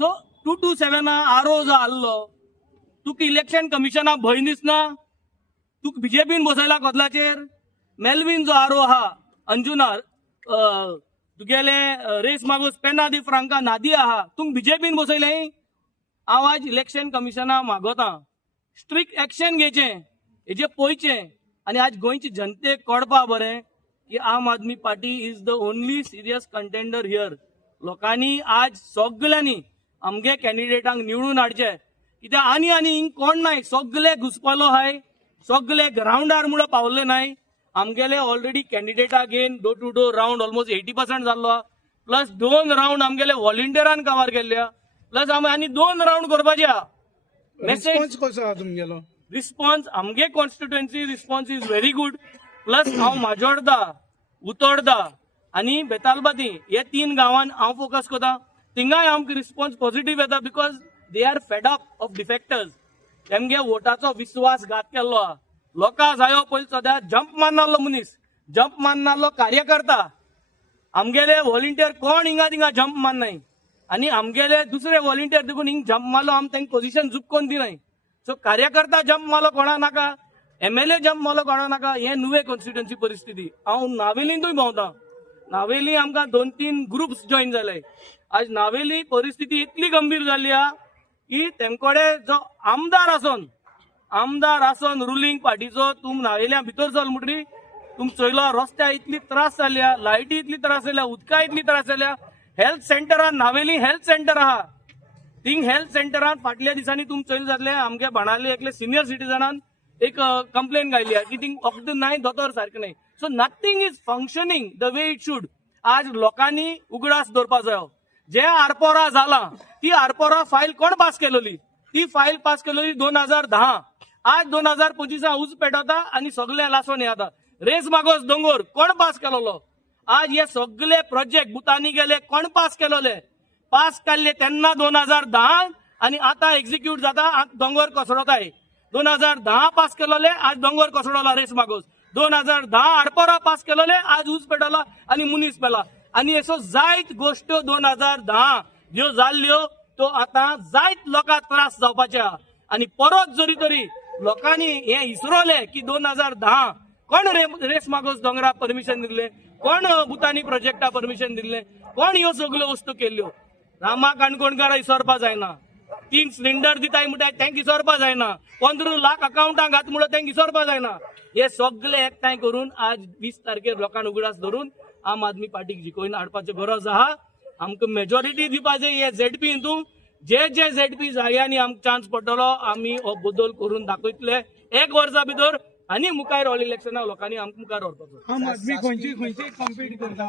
So 227 आरो जो आल्लो तुका election कमिशना भंय दिसना? तुका बीजेपीन बसयला कोदलाचेर? मेल्विन जो आरो आहा अंजुना तुगेले रेस मागोस पेना दी फ्रांका नादी आहा तुमकां बीजेपीन बसयले? हांव आज इलेक्शन कमिशना मागोता स्ट्रिक्ट एक्शन घेवचें, हेजे पळोवचें आनी आज गोंयची जनतेक कळपा बरें की Aam Aadmi Party is the only serious contender here. लोकांनी आज सगळ्यांनी आमगे कॅन्डिडेटांक निवडून हाडचे, कित्याक आनी हिंग कोण नाय, सगळे घुसपलो हाय, सगळे ग्राउंडार मुळे पावले नाय. आमगेले ऑलरेडी कॅन्डिडेटा घेवन door to door round almost 80% जाल्लो, प्लस 2 राउंड आमगेले व्हॉलंटियरान कव्हर केल्ले, प्लस आमी आनी 2 राउंड करपाचे आहा. रिस्पॉन्स कसो आहा तुमगेलो? रिस्पॉन्स आमगे constituency response is very good. Plus हांव माजोर्दा, उतोर्दा आनी बेतालबाती हे 3 गांवांत हांव फोकस करता. थिंगाय आमकां रिस्पॉन्स पॉझिटिव्ह येता because they are fed up of defectors. तेमगे वोटाचो विश्वासघात केल्लो आहा. लोकां जायो पयलीं सद्या जंप मारनालो मनीस, जंप मारनालो कार्यकर्ता. आमगेले व्हॉलंटियर कोण हिंगा थिंगा जंप मारनाय आनी आमगेले दुसरे व्हॉलंटियर देखून हिंग जंप मारलो आमी तांकां पोझिशन झुकून दिनाय. सो कार्यकर्ता जंप मारलो कोणा नाका, एमएलए जंप मारलो कोणा नाका. हे नुवे कॉन्स्टिट्युएन्सी परिस्थिती. हांव नावेलींतूय भोंवता. नावेली आमकां 2-3 ग्रुप्स जॉईन जाले. आज नावेली परिस्थिती इतली गंभीर जाल्ली आहा की तेमकोडे जो आमदार आसोन रुलींग पार्टीचो तुम नावेल्या भितर चल म्हणटरी तुम चयलो रस्त्या इतली त्रास जाल्या, लायटी इतली त्रास जाल्या, उदका इतली त्रास जाल्या. हेल्थ सेंटरान नावेली हेल्थ सेंटर आहा, थिंग हेल्थ सेंटरान फाटल्या दिसांनी तुम चयलो जातले आमगे बाणाले एकले सिनियर सिटीजनान एक कंप्लेन घायली की थिंग वखद नाय, दोतोर सारके नाय. So nothing is functioning the way it should. आज लोकांनी उगडास दवरपा जायो. जे आरपोरा जाला ती आरपोरा फायल कोण पास केलेली? ती फायल पास केलेली 2010. आज 2025 उज पेटवता आनी सगळे लासोन येता. रेस मागोस दोंगोर कोण पास केलेलो? आज हे सगळे प्रोजेक्ट भुतानी गेले कोण पास केलेले? पास केल्ले तेन्ना 2010 आनी आता एक्झिक्यूट जाता दोंगोर कोसळताय. 2010 पास केलेले आज दोंगोर कोसळला रेस मागोस. 2010 आरपोरा पास केलेले आज उज पेटवला आनी मुनीस पेला. आनी असो जायत गोष्टी 2010 ज्यो जाल्ल्यो तो आता जायत लोकांक त्रास जावपाचे आहा. आनी परत जरी तरी लोकांनी हे इसरोले की 2010 कोण रेस मागोस दोंगरा परमिशन दिल्ले, कोण भुतानी प्रोजेक्टा परमिशन दिल्ले, कोण ह्यो सगळ्यो वस्तू केल्ल्यो. रामा काणकोणकारा इसरपा जायना. 3 सिलिंडर दिताय म्हणटाय तेंक इसरपा जायना. 15 लाख अकाउंटाक घात म्हणून तेंक इसरपा जायना. हे सगळे एकठांय करून आज 20 तारखेर लोकांक उगडास धरून आम आदमी पार्टीक जिखोवन हाडपाची गरज आहा. आमकां मेजॉरिटी दिवपाचे हे झेडपी हितून जे झेडपी जाग्यांनी आमकां चान्स पडटलो आमी हो बदल करून दाखयतले 1 वर्सा भितर. आनी मुखार ऑल इलेक्शनाक लोकांनी आमकां मुखार व्हरपाचो. आम आदमी खंयची कॉम्पीट करता?